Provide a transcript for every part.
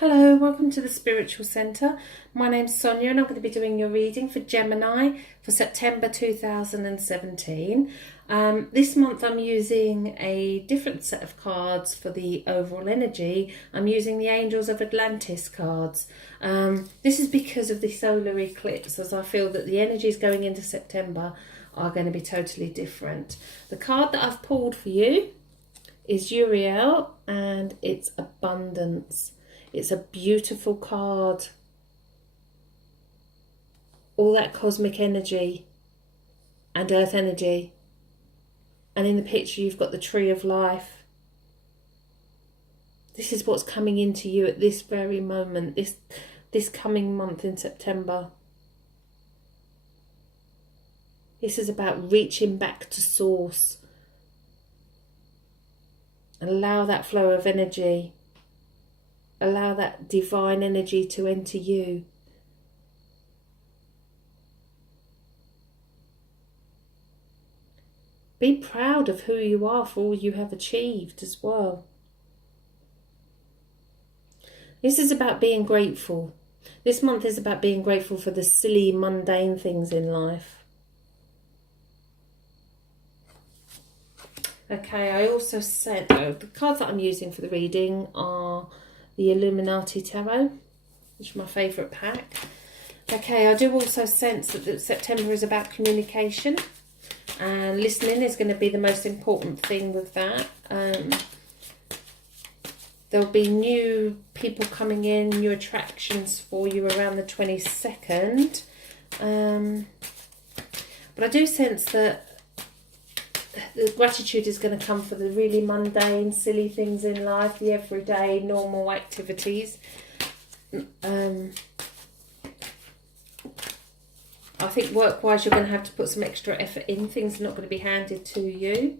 Hello, welcome to the Spiritual Centre. My name's Sonia and I'm going to be doing your reading for Gemini for September 2017. This month I'm using a different set of cards for the overall energy. I'm using the Angels of Atlantis cards. This is because of the solar eclipse, as I feel that the energies going into September are going to be totally different. The card that I've pulled for you is Uriel and it's Abundance. It's a beautiful card. All that cosmic energy and earth energy. And in the picture you've got the tree of life. This is what's coming into you at this very moment, this coming month in September. This is about reaching back to source. And allow that flow of energy. Allow that divine energy to enter you. Be proud of who you are for all you have achieved as well. This is about being grateful. This month is about being grateful for the silly, mundane things in life. Okay, I also said, the cards that I'm using for the reading are the Illuminati Tarot, which is my favourite pack. Okay, I do also sense that September is about communication, and listening is going to be the most important thing with that. There'll be new people coming in, new attractions for you around the 22nd. But I do sense that the gratitude is going to come for the really mundane, silly things in life, the everyday, normal activities. I think work-wise you're going to have to put some extra effort in. Things are not going to be handed to you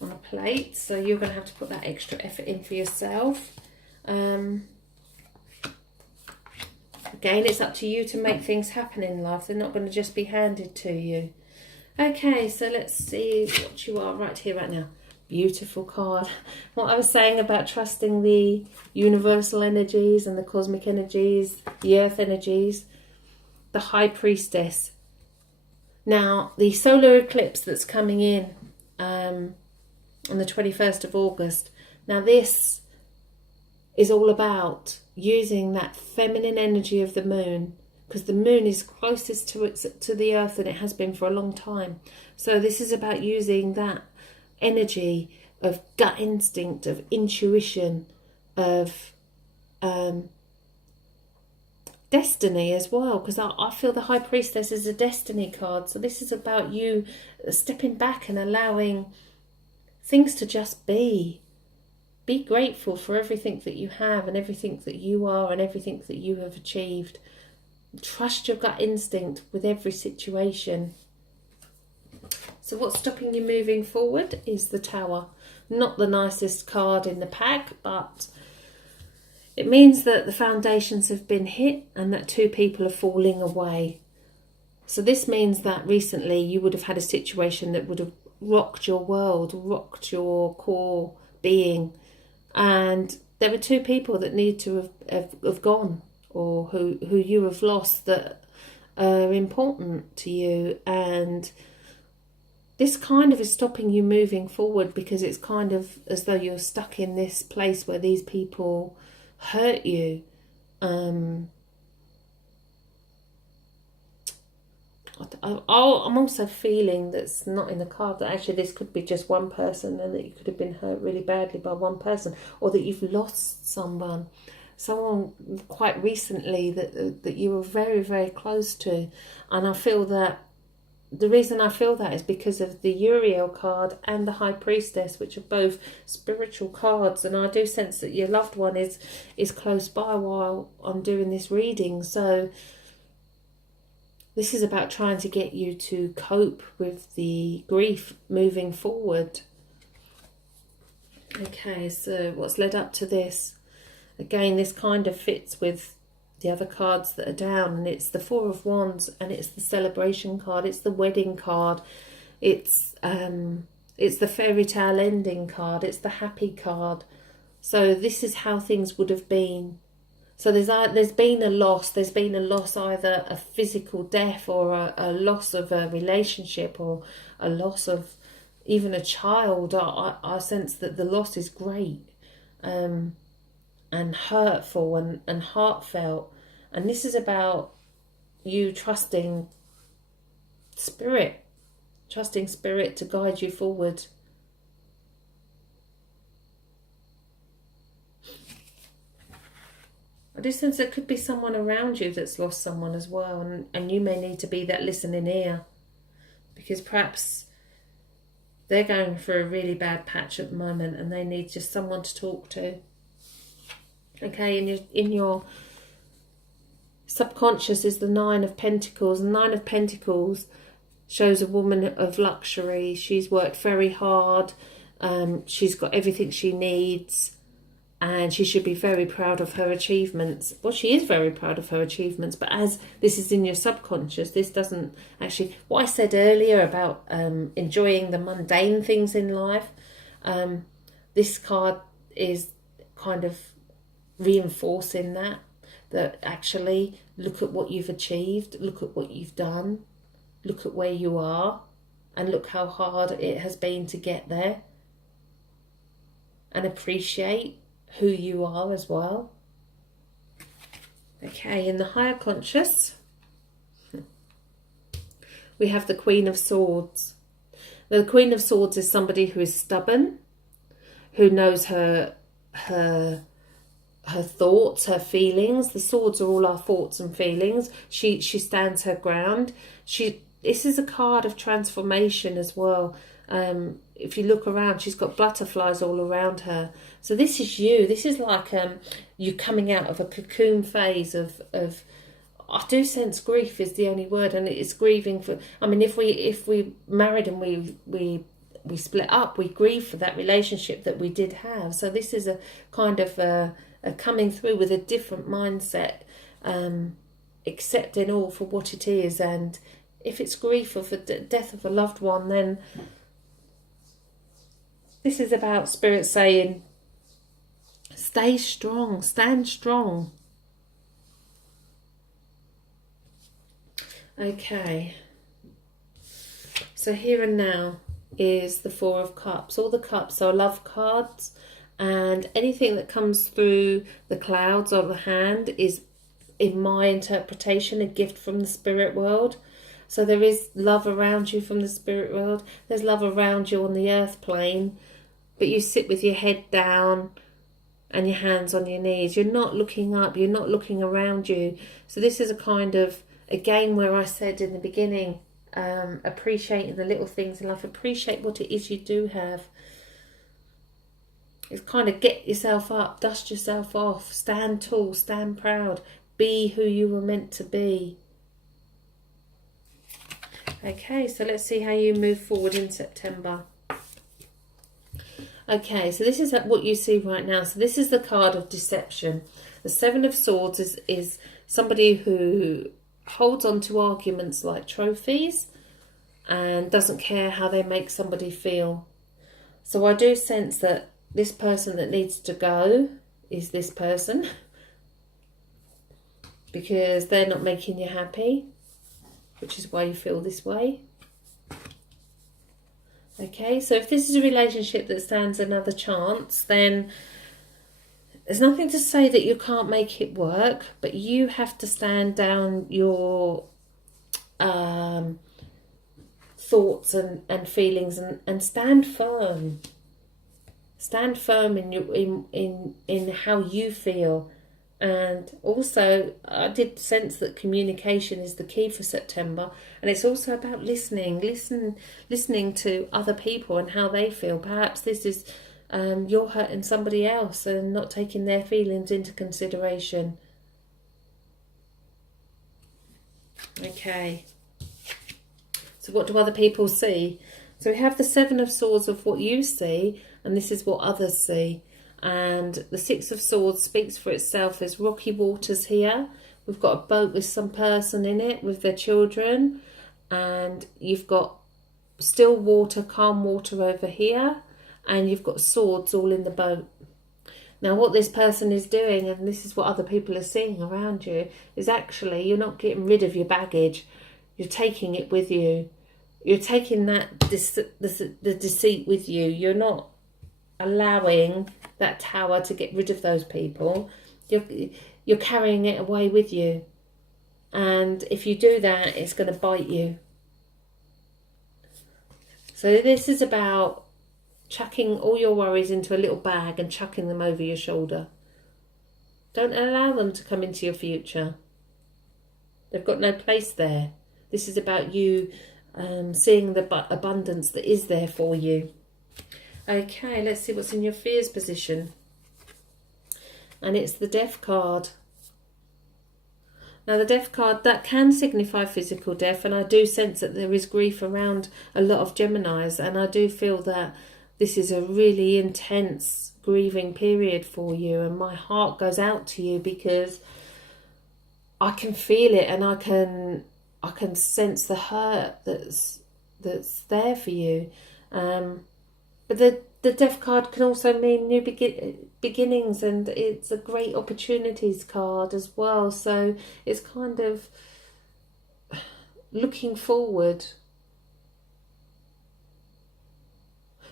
on a plate, so you're going to have to put that extra effort in for yourself. Again, it's up to you to make things happen in life. They're not going to just be handed to you. Okay, so let's see what you are right here, right now. Beautiful card. What I was saying about trusting the universal energies and the cosmic energies, the earth energies, the High Priestess. Now, the solar eclipse that's coming in on the 21st of August. Now, this is all about using that feminine energy of the moon, because the moon is closest to the earth than it has been for a long time. So this is about using that energy of gut instinct, of intuition, of destiny as well, because I feel the High Priestess is a destiny card. So this is about you stepping back and allowing things to just be. Be grateful for everything that you have and everything that you are and everything that you have achieved. Trust your gut instinct with every situation. So what's stopping you moving forward is the Tower. Not the nicest card in the pack, but it means that the foundations have been hit and that two people are falling away. So this means that recently you would have had a situation that would have rocked your world, rocked your core being. And there are two people that need to have gone, or who you have lost, that are important to you. And this kind of is stopping you moving forward, because it's kind of as though you're stuck in this place where these people hurt you. I'm also feeling that's not in the card, that actually this could be just one person, and that you could have been hurt really badly by one person, or that you've lost someone quite recently that you were very, very close to. And I feel that the reason I feel that is because of the Uriel card and the High Priestess, which are both spiritual cards, and I do sense that your loved one is close by while I'm doing this reading. So this is about trying to get you to cope with the grief moving forward. Okay, so what's led up to this? Again, this kind of fits with the other cards that are down, and it's the Four of Wands, and it's the celebration card, it's the wedding card, it's the fairy tale ending card, it's the happy card. So this is how things would have been So there's been a loss. There's been a loss, either a physical death or a loss of a relationship or a loss of even a child. I sense that the loss is great, and hurtful and heartfelt. And this is about you trusting spirit to guide you forward. I do sense there could be someone around you that's lost someone as well, and you may need to be that listening ear, because perhaps they're going through a really bad patch at the moment and they need just someone to talk to. Okay, in your subconscious is the Nine of Pentacles. And Nine of Pentacles shows a woman of luxury. She's worked very hard. She's got everything she needs. And she should be very proud of her achievements. Well, she is very proud of her achievements. But as this is in your subconscious, this doesn't actually... What I said earlier about enjoying the mundane things in life, this card is kind of reinforcing that actually look at what you've achieved, look at what you've done, look at where you are, and look how hard it has been to get there, and appreciate who you are as well. Okay, in the higher conscious, we have the Queen of Swords. Now, the Queen of Swords is somebody who is stubborn, who knows her thoughts, her feelings. The swords are all our thoughts and feelings. She stands her ground. This is a card of transformation as well. If you look around, she's got butterflies all around her. So this is you. This is like you coming out of a cocoon phase of I do sense grief is the only word, and it's grieving for... I mean, if we married and we split up, we grieve for that relationship that we did have. So this is a kind of a coming through with a different mindset, accepting all for what it is. And if it's grief of the death of a loved one, then this is about Spirit saying, stay strong, stand strong. Okay. So here and now is the Four of Cups. All the cups are love cards, and anything that comes through the clouds or the hand is, in my interpretation, a gift from the spirit world. So there is love around you from the spirit world. There's love around you on the earth plane, but you sit with your head down and your hands on your knees. You're not looking up, you're not looking around you. So this is a kind of, again, where I said in the beginning, appreciating the little things in life, appreciate what it is you do have. It's kind of get yourself up, dust yourself off, stand tall, stand proud, be who you were meant to be. Okay, so let's see how you move forward in September. Okay, so this is what you see right now. So this is the card of deception. The Seven of Swords is somebody who holds on to arguments like trophies and doesn't care how they make somebody feel. So I do sense that this person that needs to go is this person, because they're not making you happy, which is why you feel this way. Okay, so if this is a relationship that stands another chance, then there's nothing to say that you can't make it work, but you have to stand down your thoughts and feelings and stand firm. Stand firm in how you feel. And also, I did sense that communication is the key for September, and it's also about listening to other people and how they feel. Perhaps this is you're hurting somebody else and not taking their feelings into consideration. Okay. So what do other people see? So we have the Seven of Swords of what you see, and this is what others see. And the Six of Swords speaks for itself. There's rocky waters here. We've got a boat with some person in it with their children. And you've got still water, calm water over here. And you've got swords all in the boat. Now, what this person is doing, and this is what other people are seeing around you, is actually you're not getting rid of your baggage. You're taking it with you. You're taking that the deceit with you. You're not allowing that tower to get rid of those people. You're carrying it away with you. And if you do that, it's going to bite you. So this is about chucking all your worries into a little bag and chucking them over your shoulder. Don't allow them to come into your future. They've got no place there. This is about you seeing the abundance that is there for you. Okay, let's see what's in your fears position. And it's the Death card. Now, the Death card, that can signify physical death, and I do sense that there is grief around a lot of Geminis, and I do feel that this is a really intense grieving period for you, and my heart goes out to you because I can feel it, and I can sense the hurt that's there for you. But the Death card can also mean new beginnings, and it's a great opportunities card as well. So it's kind of looking forward.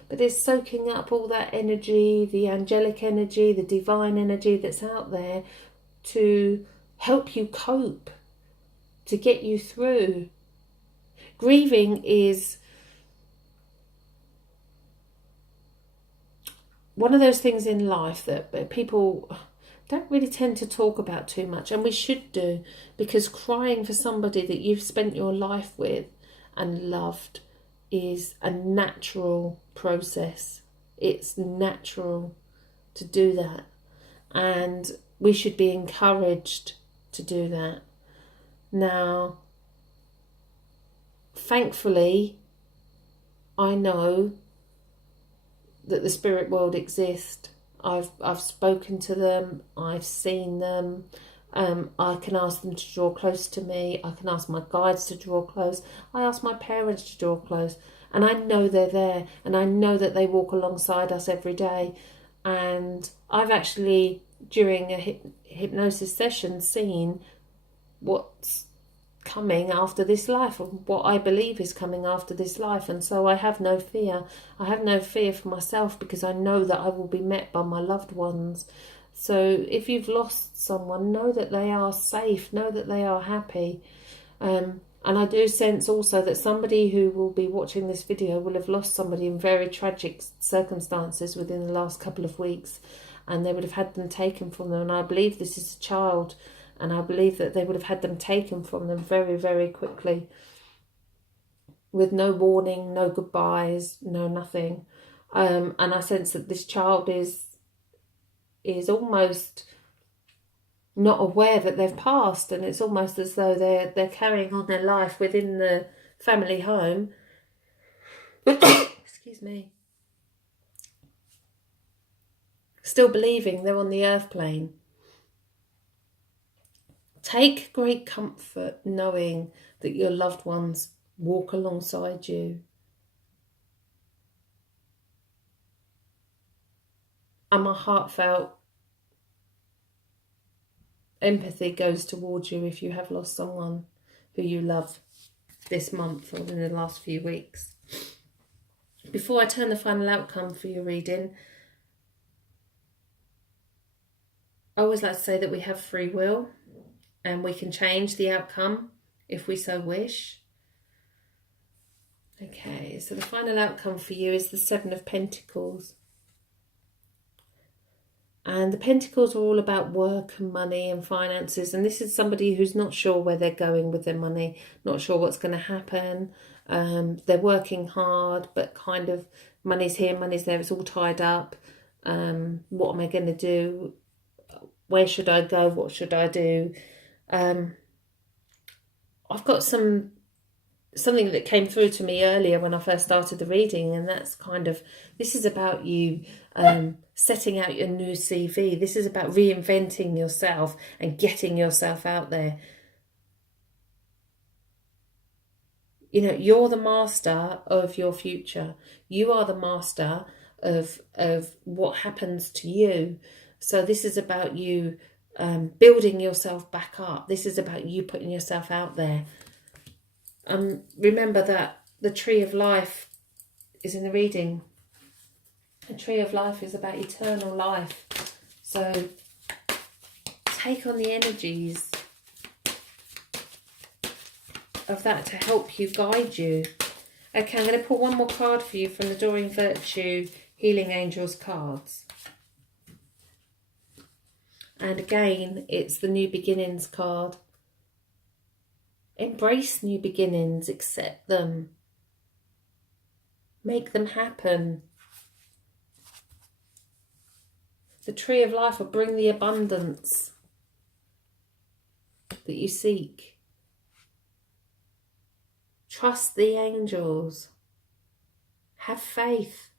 But it's soaking up all that energy, the angelic energy, the divine energy that's out there to help you cope, to get you through. Grieving is one of those things in life that people don't really tend to talk about too much, and we should do, because crying for somebody that you've spent your life with and loved is a natural process. It's natural to do that, and we should be encouraged to do that. Now, thankfully, I know that the spirit world exists. I've spoken to them, I've seen them, I can ask them to draw close to me, I can ask my guides to draw close, I ask my parents to draw close, and I know they're there, and I know that they walk alongside us every day. And I've actually, during a hypnosis session, seen what's coming after this life, or what I believe is coming after this life, and so I have no fear. I have no fear for myself, because I know that I will be met by my loved ones. So if you've lost someone, know that they are safe, know that they are happy. And I do sense also that somebody who will be watching this video will have lost somebody in very tragic circumstances within the last couple of weeks, and they would have had them taken from them. And I believe this is a child, and I believe that they would have had them taken from them very, very quickly, with no warning, no goodbyes, no nothing. And I sense that this child is almost not aware that they've passed, and it's almost as though they're carrying on their life within the family home. Excuse me. Still believing they're on the earth plane. Take great comfort knowing that your loved ones walk alongside you. And my heartfelt empathy goes towards you if you have lost someone who you love this month or in the last few weeks. Before I turn the final outcome for your reading, I always like to say that we have free will, and we can change the outcome if we so wish. Okay, so the final outcome for you is the Seven of Pentacles. And the Pentacles are all about work and money and finances. And this is somebody who's not sure where they're going with their money, not sure what's going to happen. They're working hard, but kind of money's here, money's there, it's all tied up. What am I going to do? Where should I go? What should I do? I've got something that came through to me earlier when I first started the reading, and that's kind of, this is about you setting out your new CV. This is about reinventing yourself and getting yourself out there. You know, you're the master of your future. You are the master of what happens to you. So this is about you building yourself back up. This is about you putting yourself out there. Remember that the tree of life is in the reading. The tree of life is about eternal life. So take on the energies of that to help you, guide you. Okay, I'm going to pull one more card for you from the Adoring Virtue Healing Angels cards. And again, it's the New Beginnings card. Embrace new beginnings, accept them. Make them happen. The tree of life will bring the abundance that you seek. Trust the angels. Have faith.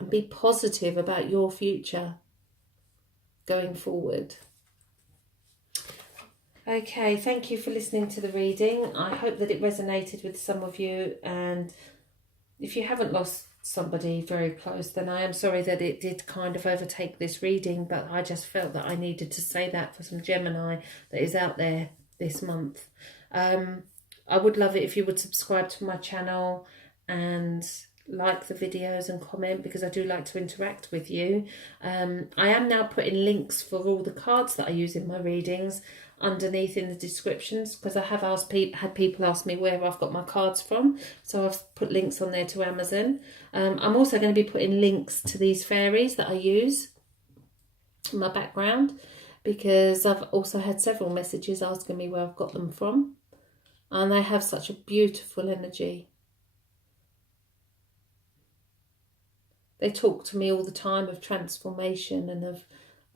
And be positive about your future going forward. Okay, thank you for listening to the reading. I hope that it resonated with some of you. And if you haven't lost somebody very close, then I am sorry that it did kind of overtake this reading. But I just felt that I needed to say that for some Gemini that is out there this month. I would love it if you would subscribe to my channel and like the videos and comment, because I do like to interact with you. I am now putting links for all the cards that I use in my readings underneath in the descriptions, because I have had people ask me where I've got my cards from, so I've put links on there to Amazon. I'm also going to be putting links to these fairies that I use in my background, because I've also had several messages asking me where I've got them from, and they have such a beautiful energy. They talk to me all the time of transformation and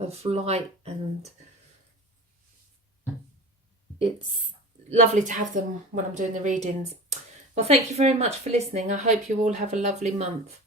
of light, and it's lovely to have them when I'm doing the readings. Well, thank you very much for listening. I hope you all have a lovely month.